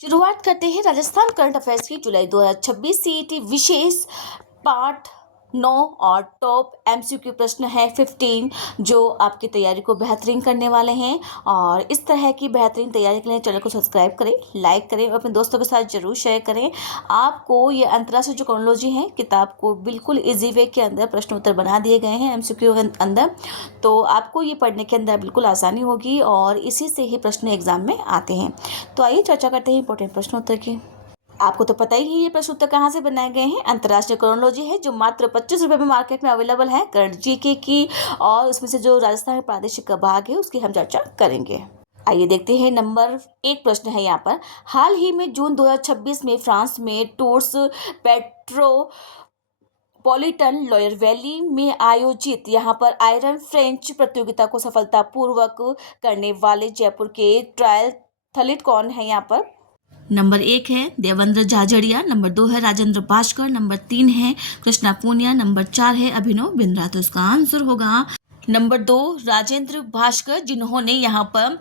शुरुआत करते हैं राजस्थान करंट अफेयर्स की जुलाई 2026 सीईटी विशेष पार्ट 9 और टॉप एमसीक्यू प्रश्न है 15 जो आपकी तैयारी को बेहतरीन करने वाले हैं। और इस तरह की बेहतरीन तैयारी के लिए चैनल को सब्सक्राइब करें, लाइक करें और अपने दोस्तों के साथ जरूर शेयर करें। आपको ये अंतर्राष्ट्रीय जो क्रोनोलॉजी है किताब को बिल्कुल इजी वे के अंदर प्रश्न उत्तर बना दिए गए हैं एमसीक्यू के अंदर, तो आपको ये पढ़ने के अंदर बिल्कुल आसानी होगी और इसी से ही प्रश्न एग्जाम में आते हैं। तो आइए चर्चा करते हैं इंपॉर्टेंट प्रश्न उत्तर की। आपको तो पता ही है ये प्रश्न उत्तर कहाँ से बनाए गए हैं। अंतर्राष्ट्रीय क्रोनोलॉजी है जो मात्र 25 रुपये में मार्केट में अवेलेबल है, करंट जीके की, और उसमें से जो राजस्थान प्रादेशिक भाग है उसकी हम चर्चा करेंगे। आइए देखते हैं। नंबर 1 प्रश्न है यहाँ पर, हाल ही में जून 2026 में फ्रांस में टूर्स पेट्रोपॉलिटन लॉयर वैली में आयोजित यहाँ पर आयरन फ्रेंच प्रतियोगिता को सफलतापूर्वक करने वाले जयपुर के ट्रायथलीट कौन है। यहाँ पर नंबर 1 है देवेंद्र झाझड़िया, नंबर 2 है राजेंद्र भास्कर, नंबर 3 है कृष्णा पूनिया, नंबर 4 है अभिनव बिंद्रा। तो इसका आंसर होगा नंबर 2 राजेंद्र भास्कर, जिन्होंने यहाँ पर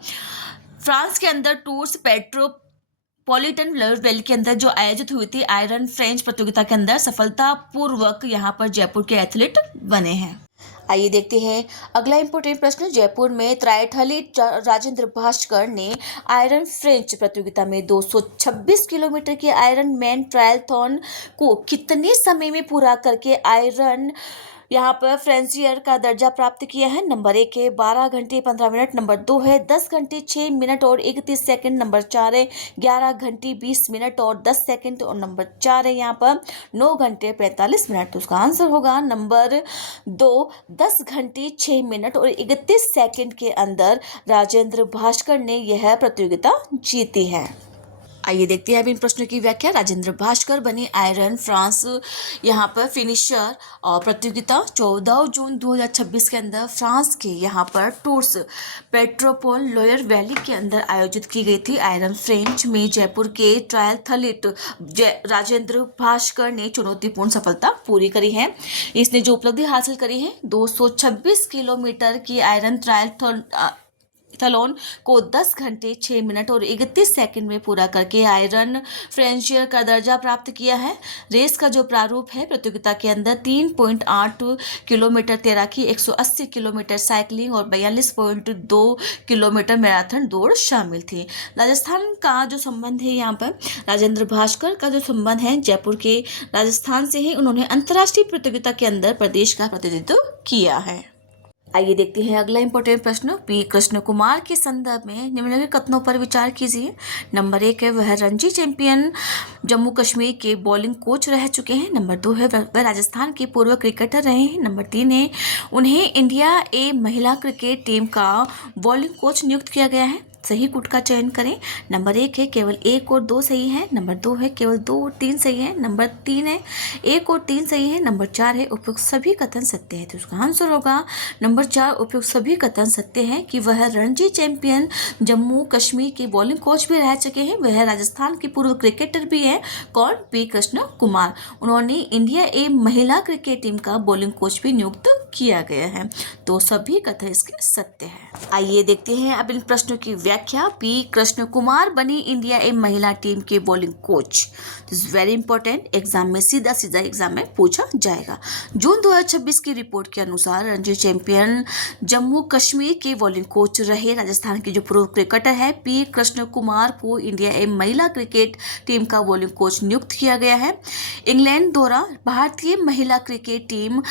फ्रांस के अंदर टूर्स पेट्रोपॉलिटन लॉयर वैली के अंदर जो आयोजित हुई थी आयरन फ्रेंच प्रतियोगिता के अंदर सफलतापूर्वक यहाँ पर जयपुर के एथलीट बने हैं। आइए देखते हैं अगला इंपॉर्टेंट प्रश्न। जयपुर में ट्रायथलीट राजेंद्र भास्कर ने आयरन फ्रेंच प्रतियोगिता में 226 किलोमीटर के आयरन मैन ट्रायलथॉन को कितने समय में पूरा करके आयरन यहाँ पर फ्रेंचियर का दर्जा प्राप्त किया है। नंबर 1 है 12 घंटे 15 मिनट, नंबर 2 है 10 घंटे 6 मिनट और 31 सेकंड, नंबर 4 है 11 घंटे 20 मिनट और 10 सेकंड और नंबर 4 है यहाँ पर 9 घंटे 45 मिनट। तो उसका आंसर होगा नंबर 2 10 घंटे 6 मिनट और 31 सेकंड के अंदर राजेंद्र भास्कर ने यह प्रतियोगिता जीती है। आइए देखते हैं अब इन प्रश्नों की व्याख्या। राजेंद्र भास्कर बने आयरन फ्रांस यहाँ पर फिनिशर और प्रतियोगिता 14 जून 2026 के अंदर फ्रांस के यहाँ पर टूर्स पेट्रोपोल लॉयर वैली के अंदर आयोजित की गई थी। आयरन फ्रेंच में जयपुर के ट्रायथलीट राजेंद्र भास्कर ने चुनौतीपूर्ण सफलता पूरी करी है। इसने जो उपलब्धि हासिल करी है 226 किलोमीटर की आयरन ट्रायथलॉन को 10 घंटे 6 मिनट और 31 सेकंड में पूरा करके आयरन फ्रेंचियर का दर्जा प्राप्त किया है। रेस का जो प्रारूप है प्रतियोगिता के अंदर 3.8 किलोमीटर तैराकी, 180 किलोमीटर साइकिलिंग और 42.2 किलोमीटर मैराथन दौड़ शामिल थी। राजस्थान का जो संबंध है यहाँ पर राजेंद्र भास्कर का जो संबंध है जयपुर के राजस्थान से है। उन्होंने अंतर्राष्ट्रीय प्रतियोगिता के अंदर प्रदेश का प्रतिनिधित्व किया है। आइए देखते हैं अगला इंपॉर्टेंट प्रश्न। पी कृष्ण कुमार के संदर्भ में निम्नलिखित कथनों पर विचार कीजिए। नंबर 1 है वह रणजी चैंपियन जम्मू कश्मीर के बॉलिंग कोच रह चुके हैं। नंबर 2 है वह राजस्थान के पूर्व क्रिकेटर रहे हैं। नंबर 3 है उन्हें इंडिया ए महिला क्रिकेट टीम का बॉलिंग कोच नियुक्त किया गया है। सही गुट का चयन करें। नंबर 1 है केवल 1 और 2 सही है। नंबर 2 है केवल 2 और 3 सही है। नंबर 3 है 1 और 3 सही है। नंबर 4 है उपयुक्त सभी कथन सत्य है। तो उसका आंसर होगा नंबर 4 उपयुक्त सभी कथन सत्य है कि वह रणजी चैंपियन जम्मू कश्मीर के बॉलिंग कोच भी रह चुके हैं। वह राजस्थान के पूर्व क्रिकेटर भी है। कौन? पी कृष्ण कुमार। उन्होंने इंडिया ए महिला क्रिकेट टीम का बॉलिंग कोच भी नियुक्त किया गया है। तो सभी कथन इसके सत्य है। आइए देखते हैं अब इन प्रश्नों की व्याख्या। पी कृष्ण कुमार बनी इंडिया ए महिला टीम के bowling coach. This very important, exam में सीधा एग्जाम में पूछा जाएगा। जून 2026 की रिपोर्ट के अनुसार रणजी चैंपियन जम्मू कश्मीर के बॉलिंग कोच रहे राजस्थान के जो प्रो क्रिकेटर है पी कृष्ण कुमार को इंडिया ए महिला क्रिकेट टीम का बॉलिंग कोच नियुक्त किया गया है। इंग्लैंड दौरा। भारतीय महिला क्रिकेट टीम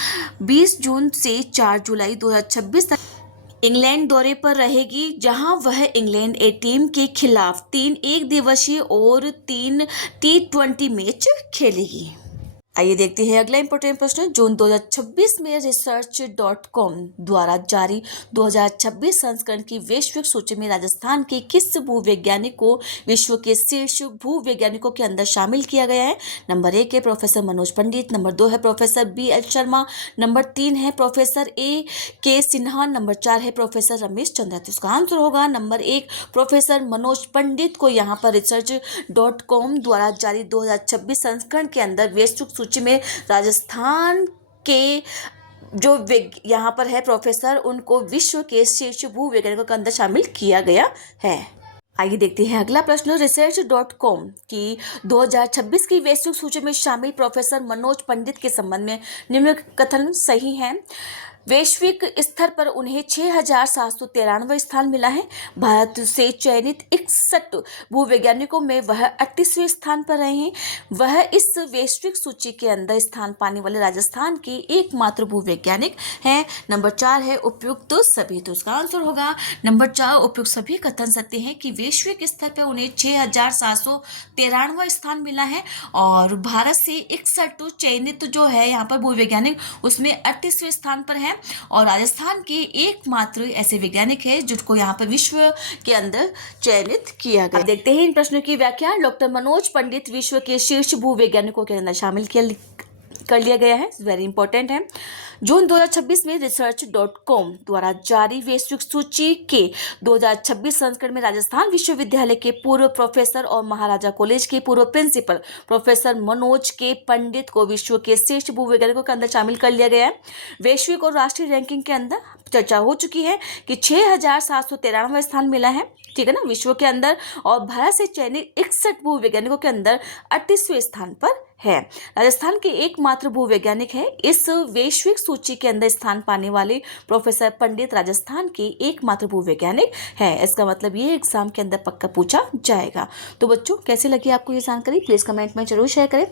20 जून से 4 जुलाई 2026 तक इंग्लैंड दौरे पर रहेगी, जहां वह इंग्लैंड ए टीम के खिलाफ 3 एक दिवसीय और 3 T20 मैच खेलेगी। आइए देखते हैं अगला इंपॉर्टेंट प्रश्न। जून 2026 में research.com द्वारा जारी 2026 संस्करण की वैश्विक सूची में राजस्थान के किस भूवैज्ञानिक को विश्व के शीर्ष भूवैज्ञानिकों के अंदर शामिल किया गया है। नंबर 1 है प्रोफेसर मनोज पंडित, नंबर 2 है प्रोफेसर BL शर्मा, नंबर 3 है प्रोफेसर AK सिन्हा, नंबर 4 है प्रोफेसर रमेश चंद्रा। तो इसका आंसर होगा नंबर 1 प्रोफेसर मनोज पंडित को यहाँ पर research.com द्वारा जारी 2026 संस्करण के अंदर वैश्विक सूची में राजस्थान के जो यहाँ पर है प्रोफेसर, उनको विश्व के शीर्ष भूवैज्ञानिकों के अंदर शामिल किया गया है। आइए देखते हैं अगला प्रश्न। research.com की 2026 की वैश्विक सूची में शामिल प्रोफेसर मनोज पंडित के संबंध में निम्न कथन सही है। वैश्विक स्तर पर उन्हें 6,793 स्थान मिला है। भारत से चयनित 61 भूवैज्ञानिकों में वह 38वें स्थान पर रहे हैं। वह इस वैश्विक सूची के अंदर स्थान पाने वाले राजस्थान के एकमात्र भूवैज्ञानिक हैं। नंबर 4 है उपयुक्त सभी, तो उसका आंसर होगा नंबर 4 उपयुक्त सभी। कथन सत्य है कि वैश्विक स्तर पर उन्हें 6,793 स्थान मिला है और भारत से 61 चयनित जो है यहाँ पर भूवैज्ञानिक उसमें 38वें स्थान पर है और राजस्थान के एकमात्र ऐसे वैज्ञानिक है जिनको यहाँ पर विश्व के अंदर चयनित किया गया। अब देखते हैं इन प्रश्नों की व्याख्या। डॉक्टर मनोज पंडित विश्व के शीर्ष भूवैज्ञानिकों के अंदर शामिल कर लिया गया है, वेरी इंपॉर्टेंट है। जून 2026 में research.com द्वारा जारी वैश्विक सूची के 2026 संस्करण में राजस्थान विश्वविद्यालय के पूर्व प्रोफेसर और महाराजा कॉलेज के पूर्व प्रिंसिपल प्रोफेसर मनोज के पंडित को विश्व के श्रेष्ठ भूवैज्ञानिकों के अंदर शामिल कर लिया गया है। वैश्विक और राष्ट्रीय रैंकिंग के अंदर चर्चा हो चुकी है कि 6,793 स्थान मिला है, ठीक है ना, विश्व के अंदर, और भारत से चयनित 61 भूवैज्ञानिकों के अंदर 38वें स्थान पर है। राजस्थान के एकमात्र भूवैज्ञानिक है। इस वैश्विक सूची के अंदर स्थान पाने वाले प्रोफेसर पंडित राजस्थान के एकमात्र भूवैज्ञानिक है। इसका मतलब ये एग्जाम के अंदर पक्का पूछा जाएगा। तो बच्चों, कैसी लगी आपको ये जानकारी, प्लीज़ कमेंट में जरूर शेयर करें।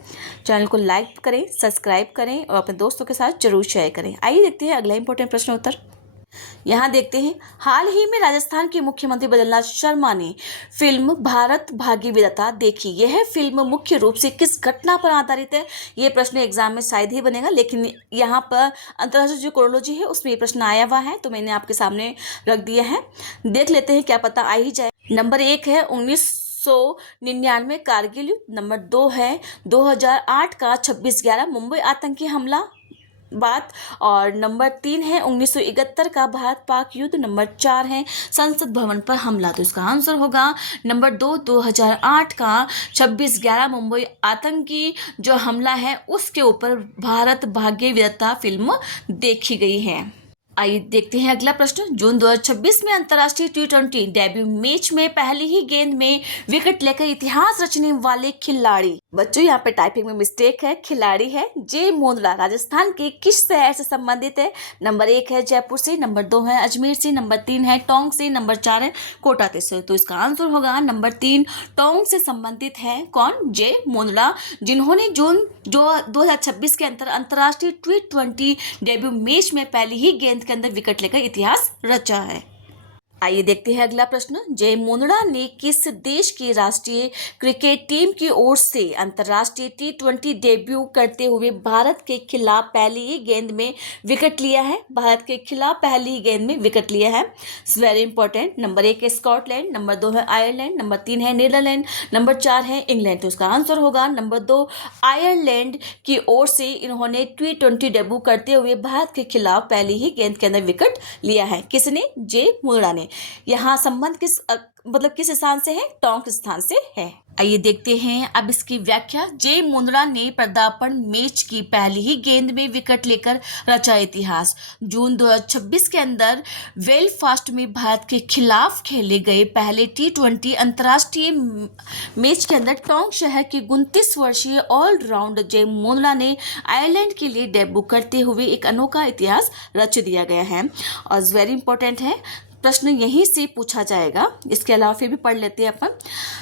चैनल को लाइक करें, सब्सक्राइब करें और अपने दोस्तों के साथ जरूर शेयर करें। आइए देखते हैं अगला इंपॉर्टेंट प्रश्न उत्तर। यहाँ देखते हैं, हाल ही में राजस्थान के मुख्यमंत्री बद्रीनाथ शर्मा ने फिल्म भारत भाग्य विधाता देखी। यह फिल्म मुख्य रूप से किस घटना पर आधारित है? ये प्रश्न एग्जाम में शायद ही बनेगा, लेकिन यहाँ पर अंतर्राष्ट्रीय जो क्रोनोलॉजी है उसमें ये प्रश्न आया हुआ है, तो मैंने आपके सामने रख दिया है। देख लेते हैं, क्या पता आ ही जाए। नंबर 1 है 1999 कारगिल युद्ध। नंबर 2 है 2008 का 26/11 मुंबई आतंकी हमला बात, और नंबर 3 है 1971 का भारत पाक युद्ध। नंबर 4 है संसद भवन पर हमला, तो इसका आंसर होगा नंबर 2 2008 का 26/11 मुंबई आतंकी जो हमला है उसके ऊपर भारत भाग्य विधाता फिल्म देखी गई है। आइए देखते हैं अगला प्रश्न। जून 2026 में अंतर्राष्ट्रीय T20 डेब्यू मैच में पहली ही गेंद में विकेट लेकर इतिहास रचने वाले खिलाड़ी, बच्चों यहाँ पे टाइपिंग में मिस्टेक है, खिलाड़ी है जे मोंदड़ा, राजस्थान के किस शहर से संबंधित है? नंबर 1 है जयपुर से, नंबर 2 है अजमेर से, नंबर 3 है टोंक से, नंबर 4 है कोटा से। तो इसका आंसर होगा नंबर 3 टोंक से संबंधित है कौन? जे मोंदड़ा, जिन्होंने जून 2026 के अंतर्राष्ट्रीय T20 डेब्यू मैच में पहली ही गेंद के अंदर विकेट लेकर इतिहास रचा है। आइए देखते हैं अगला प्रश्न। जय मोंदड़ा ने किस देश की राष्ट्रीय क्रिकेट टीम की ओर से अंतर्राष्ट्रीय T20 डेब्यू करते हुए भारत के खिलाफ पहली ही गेंद में विकेट लिया है? भारत के खिलाफ पहली ही गेंद में विकेट लिया है, वेरी इंपॉर्टेंट। नंबर 1 है स्कॉटलैंड, नंबर 2 है आयरलैंड, नंबर 3 है नीदरलैंड, नंबर 4 है इंग्लैंड। तो उसका आंसर होगा नंबर 2 आयरलैंड की ओर से इन्होंने T20 डेब्यू करते हुए भारत के खिलाफ पहली ही गेंद के अंदर विकेट लिया है। किसने? जे मोंदड़ा ने। यहाँ संबंध किस स्थान से है? टोंक स्थान से है। आइए देखते हैं अब इसकी व्याख्या। जे मोंदड़ा ने पदार्पण मैच की पहली ही गेंद में विकेट लेकर रचा इतिहास। जून 2026 के अंदर बेलफास्ट में भारत के खिलाफ खेले गए पहले T20 अंतर्राष्ट्रीय मैच के अंदर टोंक शहर के 29 वर्षीय ऑलराउंडर जे मोंदड़ा ने आयरलैंड के लिए डेब्यू करते हुए एक अनोखा इतिहास रच दिया गया है और वेरी इंपॉर्टेंट है, प्रश्न यहीं से पूछा जाएगा। इसके अलावा फिर भी पढ़ लेते हैं अपन।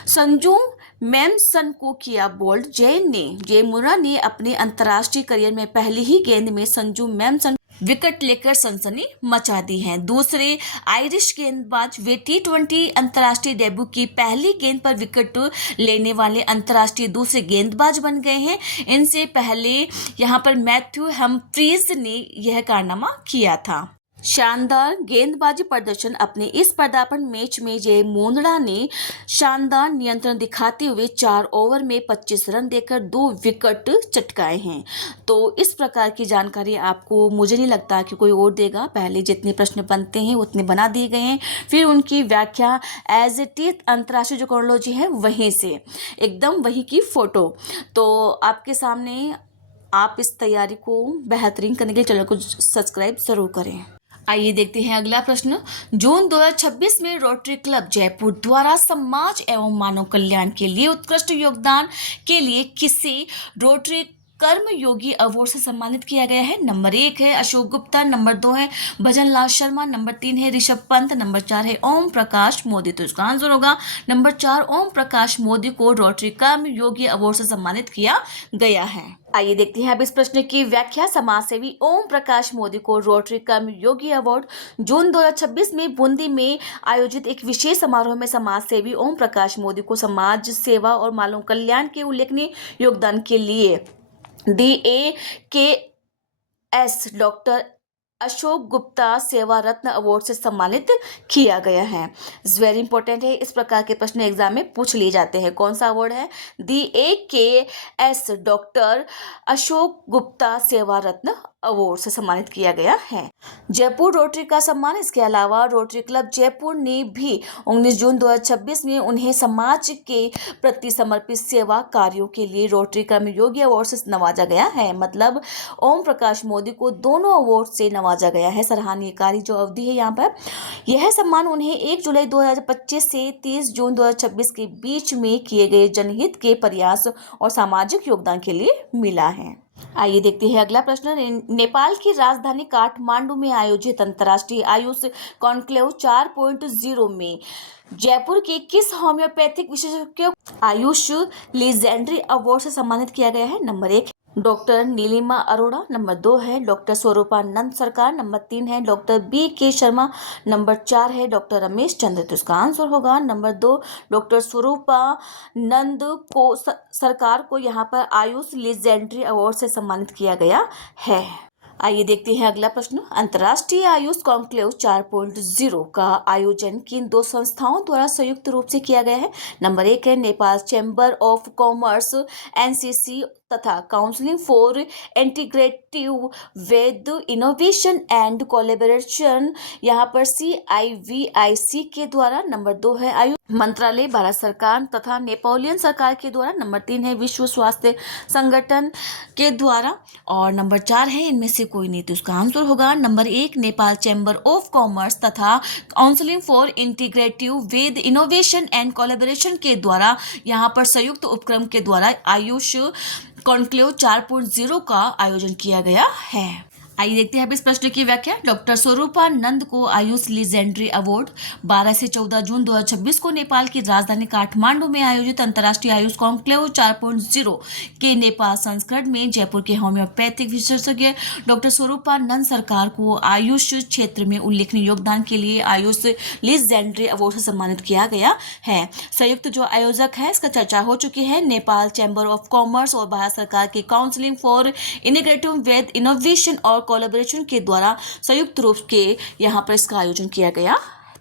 संजू मैमसन को किया बोल्ड। जे मोंदड़ा ने अपने अंतर्राष्ट्रीय करियर में पहली ही गेंद में संजू मैमसन विकेट लेकर सनसनी मचा दी है। दूसरे आयरिश गेंदबाज, वे T20 अंतर्राष्ट्रीय डेब्यू की पहली गेंद पर विकेट लेने वाले अंतर्राष्ट्रीय दूसरे गेंदबाज बन गए हैं। इनसे पहले यहाँ पर मैथ्यू हम्फ्रीज ने यह कारनामा किया था। शानदार गेंदबाजी प्रदर्शन। अपने इस पदार्पण मैच में जे मोंदड़ा ने शानदार नियंत्रण दिखाते हुए 4 ओवर में 25 रन देकर 2 विकेट चटकाए हैं। तो इस प्रकार की जानकारी आपको मुझे नहीं लगता कि कोई और देगा। पहले जितने प्रश्न बनते हैं उतने बना दिए गए हैं, फिर उनकी व्याख्या एज इट इज अंतर्राष्ट्रीय जो क्रोनोलॉजी है वहीं से एकदम वही की फोटो। तो आपके सामने, आप इस तैयारी को बेहतरीन करने के लिए चैनल को सब्सक्राइब ज़रूर करें। आइए देखते हैं अगला प्रश्न। जून 2026 में रोटरी क्लब जयपुर द्वारा समाज एवं मानव कल्याण के लिए उत्कृष्ट योगदान के लिए किसे रोटरी कर्मयोगी अवार्ड से सम्मानित किया गया है? नंबर 1 है अशोक गुप्ता, नंबर 2 है भजनलाल शर्मा, नंबर 3 है ऋषभ पंत, नंबर 4 है ओम प्रकाश मोदी। तो इसका आंसर होगा नंबर 4, ओम प्रकाश मोदी को रोटरी कर्मयोगी अवार्ड से सम्मानित किया गया है। आइए देखते हैं अब इस प्रश्न की व्याख्या। समाजसेवी ओम प्रकाश मोदी को रोटरी कर्मयोगी अवार्ड जून 2026 में बूंदी में आयोजित एक विशेष समारोह में समाजसेवी ओम प्रकाश मोदी को समाज सेवा और मानव कल्याण के उल्लेखनीय योगदान के लिए DAKS डॉक्टर अशोक गुप्ता सेवा रत्न अवार्ड से सम्मानित किया गया है। इट्स वेरी इंपॉर्टेंट है, इस प्रकार के प्रश्न एग्जाम में पूछ लिए जाते हैं। कौन सा अवार्ड है? DAKS डॉक्टर अशोक गुप्ता सेवा रत्न अवार्ड से सम्मानित किया गया है। जयपुर रोटरी का सम्मान। इसके अलावा रोटरी क्लब जयपुर ने भी 19 जून 2026 में उन्हें समाज के प्रति समर्पित सेवा कार्यों के लिए रोटरी कर्मयोगी अवार्ड से नवाजा गया है। मतलब ओम प्रकाश मोदी को दोनों अवार्ड से नवाजा गया है। सराहनीय कार्य जो अवधि है यहाँ पर, यह सम्मान उन्हें 1 जुलाई 2025 से 30 जून 2026 के बीच में किए गए जनहित के प्रयास और सामाजिक योगदान के लिए मिला है। आइए देखते हैं अगला प्रश्न। नेपाल की राजधानी काठमांडू में आयोजित अंतर्राष्ट्रीय आयुष कॉन्क्लेव 4.0 में जयपुर के किस होम्योपैथिक विशेषज्ञ आयुष लीजेंडरी अवार्ड से सम्मानित किया गया है? Number 1 doctor Neelima Arora, number 2 है डॉक्टर स्वरूपानंद सरकार, नंबर 3 है डॉक्टर BK शर्मा, नंबर 4 है डॉक्टर रमेश चंद्र। तो इसका आंसर होगा नंबर 2, डॉक्टर स्वरूपानंद को सरकार को यहाँ पर आयुष लीजेंडरी अवार्ड से सम्मानित किया गया है। आइए देखते हैं अगला प्रश्न। अंतर्राष्ट्रीय आयुष कॉन्क्लेव 4.0 का आयोजन किन 2 संस्थाओं द्वारा संयुक्त रूप से किया गया है? नंबर 1 है Nepal chamber of commerce NCC तथा counselling for integrative with innovation and collaboration यहाँ पर CIVIC के द्वारा। नंबर 2 है आयुष मंत्रालय भारत सरकार तथा नेपोलियन सरकार के द्वारा। नंबर 3 है विश्व स्वास्थ्य संगठन के द्वारा और नंबर 4 है इनमें से कोई नहीं। तो उसका आंसर होगा number 1 Nepal chamber of commerce तथा counselling for integrative with innovation and collaboration के द्वारा यहाँ पर संयुक्त उपक्रम के द्वारा आयुष कॉन्क्लेव 4.0 का आयोजन किया गया है। आइए देखते हैं अब इस प्रश्न की व्याख्या। डॉक्टर स्वरूपानंद को आयुष लीजेंडरी अवार्ड 12 से 14 जून 2026 को नेपाल की राजधानी काठमांडू में आयोजित अंतर्राष्ट्रीय आयुष कॉन्क्लेव 4.0 के नेपाल संस्करण में जयपुर के होम्योपैथिक विशेषज्ञ डॉक्टर स्वरूपानंद सरकार को आयुष क्षेत्र में उल्लेखनीय योगदान के लिए आयुष लीजेंडरी अवार्ड से सम्मानित किया गया है। संयुक्त जो आयोजक है इसका चर्चा हो चुकी है, नेपाल चैम्बर ऑफ कॉमर्स और भारत सरकार के counselling for integrative with innovation और कोलैबोरेशन के द्वारा संयुक्त रूप के यहाँ पर इसका आयोजन किया गया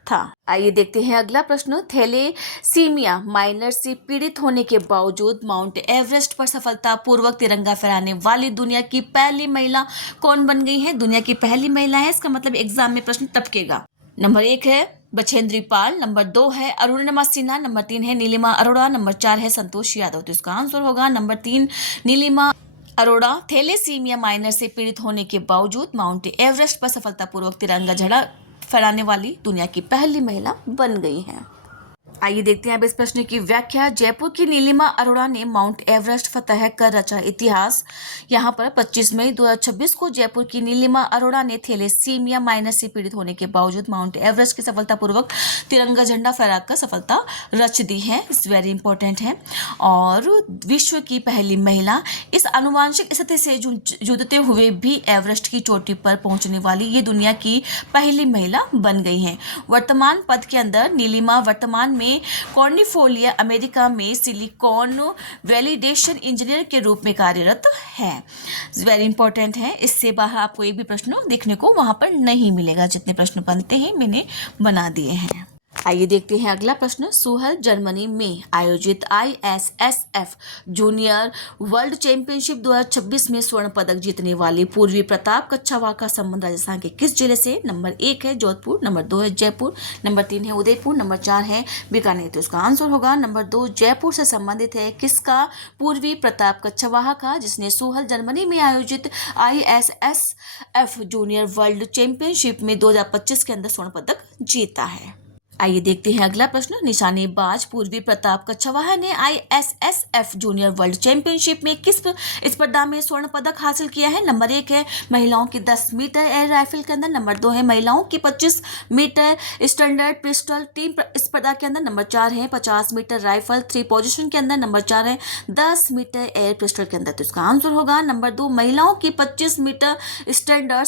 था। आइए देखते हैं अगला प्रश्न। थैलेसीमिया माइनर से पीड़ित होने के बावजूद माउंट एवरेस्ट पर सफलतापूर्वक तिरंगा फहराने वाली दुनिया की पहली महिला कौन बन गई है? दुनिया की पहली महिला है, इसका मतलब एग्जाम में प्रश्न टपकेगा। नंबर 1 है बछेंद्री पाल, नंबर 2 है अरुणिमा सिन्हा, नंबर 3 है नीलिमा अरोड़ा, नंबर 4 है संतोष यादव। तो इसका आंसर होगा number 3 Neelima Arora thalassaemia minor से पीड़ित होने के बावजूद माउंट एवरेस्ट पर सफलतापूर्वक तिरंगा झंडा फहराने वाली दुनिया की पहली महिला बन गई हैं। आइए देखते हैं अब इस प्रश्न की व्याख्या। जयपुर की नीलिमा अरोड़ा ने माउंट एवरेस्ट फतह कर रचा इतिहास। यहाँ पर 25 मई 2026 को जयपुर की नीलिमा अरोड़ा ने थैलेसीमिया माइनर से पीड़ित होने के बावजूद माउंट एवरेस्ट की सफलतापूर्वक तिरंगा झंडा फहराकर सफलता रच दी है। इट्स वेरी इंपॉर्टेंट है। और विश्व की पहली महिला इस आनुवांशिक स्थिति से जूझते हुए भी एवरेस्ट की चोटी पर पहुंचने वाली ये दुनिया की पहली महिला बन गई हैं। वर्तमान पद के अंदर नीलिमा वर्तमान में कॉर्निफोलिया अमेरिका में सिलिकॉन वैलिडेशन इंजीनियर के रूप में कार्यरत है। वेरी इंपॉर्टेंट है। इससे बाहर आपको एक भी प्रश्न देखने को वहां पर नहीं मिलेगा। जितने प्रश्न बनते हैं मैंने बना दिए हैं। आइए देखते हैं अगला प्रश्न। सोहेल जर्मनी में आयोजित ISSF जूनियर वर्ल्ड चैंपियनशिप 2026 में स्वर्ण पदक जीतने वाली पूर्वी प्रताप कच्छावा का संबंध राजस्थान के किस जिले से? नंबर 1 है जोधपुर, नंबर 2 है जयपुर, नंबर 3 है उदयपुर, नंबर 4 है बीकानेर। तो इसका आंसर होगा नंबर 2, जयपुर से संबंधित है। किसका? पूर्वी प्रताप कच्छावा का, जिसने सोहेल जर्मनी में आयोजित ISSF जूनियर वर्ल्ड चैंपियनशिप में 2025 के अंदर स्वर्ण पदक जीता है। आइए देखते हैं अगला प्रश्न। निशानेबाज पूर्वी प्रताप कच्छावा ने ISSF जूनियर वर्ल्ड चैंपियनशिप में किस स्पर्धा में स्वर्ण पदक हासिल किया है? नंबर 1 है महिलाओं की 10 मीटर एयर राइफल के अंदर, नंबर 2 है महिलाओं की 25 मीटर स्टैंडर्ड पिस्टल टीम स्पर्धा के अंदर, नंबर 4 है 50 मीटर राइफल 3 पोजीशन के अंदर, नंबर 4 है 10 मीटर एयर पिस्टल के अंदर। तो इसका आंसर होगा नंबर 2, महिलाओं की 25 मीटर स्टैंडर्ड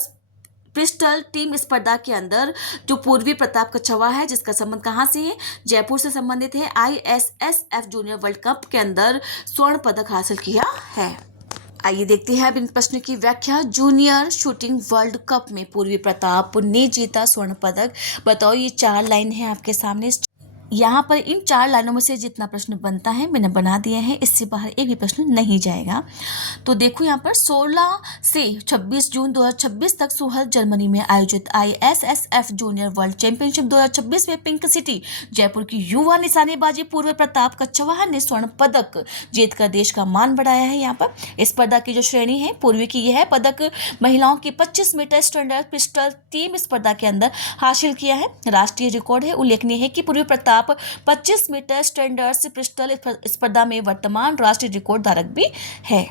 पिस्टल टीम स्पर्धा के अंदर जो पूर्वी प्रताप कच्छावा है, जिसका संबंध कहाँ से है? जयपुर से संबंधित है। ISSF जूनियर वर्ल्ड कप के अंदर स्वर्ण पदक हासिल किया है। आइए देखते हैं अब इन प्रश्न की व्याख्या। जूनियर शूटिंग वर्ल्ड कप में पूर्वी प्रताप ने जीता स्वर्ण पदक। बताओ, ये 4 लाइन है आपके सामने। यहाँ पर इन 4 लाइनों में से जितना प्रश्न बनता है मैंने बना दिया है, इससे बाहर एक भी प्रश्न नहीं जाएगा। तो देखो यहाँ पर 16 से 26 जून 2026 तक सोहेल जर्मनी में आयोजित ISSF जूनियर वर्ल्ड चैंपियनशिप 2026 में पिंक सिटी जयपुर की युवा निशानेबाजी पूर्व प्रताप कच्छावा ने स्वर्ण पदक जीतकर देश का मान बढ़ाया है। यहाँ पर स्पर्धा की जो श्रेणी है पूर्वी की, यह पदक महिलाओं की 25 मीटर स्टैंडर्ड पिस्टल टीम स्पर्धा के अंदर हासिल किया है। राष्ट्रीय रिकॉर्ड है। उल्लेखनीय है कि पूर्वी प्रताप 25 मीटर स्टैंडर्ड पिस्टल स्पर्धा में वर्तमान राष्ट्रीय रिकॉर्ड धारक भी है।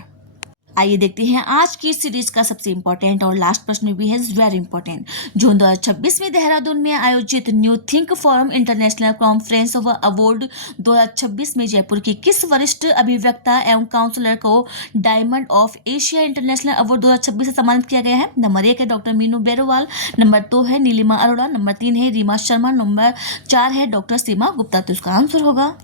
आइए देखते हैं आज की सीरीज का सबसे इंपॉर्टेंट और लास्ट प्रश्न भी है वेरी इंपॉर्टेंट। जून 2026 में देहरादून में आयोजित new think forum international conference of award 2026 में जयपुर की किस वरिष्ठ अभिवक्ता एवं काउंसलर को diamond of Asia international award 2026 से सम्मानित किया गया है? नंबर 1 है डॉक्टर मीनू बेरोवाल, नंबर 2 है नीलिमा अरोड़ा, नंबर 3 है रीमा शर्मा, नंबर 4 है डॉक्टर सीमा गुप्ता। तो इसका आंसर होगा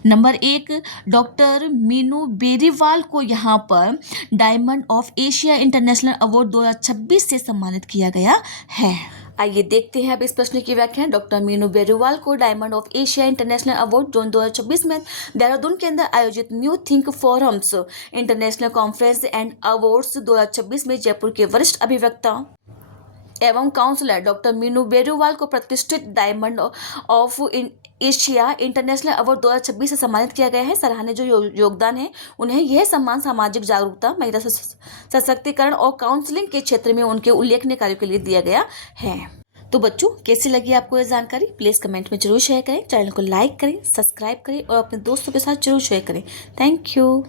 नंबर 1, डॉक्टर मीनू बेरीवाल को यहाँ पर diamond of Asia international award 2026 से सम्मानित किया गया है। आइए देखते हैं अब इस प्रश्न की व्याख्या। डॉक्टर मीनू बेरीवाल को diamond of Asia international award June 2026 में देहरादून के अंदर आयोजित new think forums international conference and awards 2026 में जयपुर के वरिष्ठ अभिवक्ता एवं काउंसलर डॉक्टर मीनू बेरीवाल को प्रतिष्ठित diamond of Asia international award 2026 से सम्मानित किया गया है। सराहनीय जो योगदान है, उन्हें यह सम्मान सामाजिक जागरूकता, महिला सशक्तिकरण और काउंसलिंग के क्षेत्र में उनके उल्लेखनीय कार्यों के लिए दिया गया है। तो बच्चों, कैसी लगी आपको ये जानकारी? प्लीज़ कमेंट में जरूर शेयर करें, चैनल को लाइक करें, सब्सक्राइब करें और अपने दोस्तों के साथ जरूर शेयर करें। Thank you.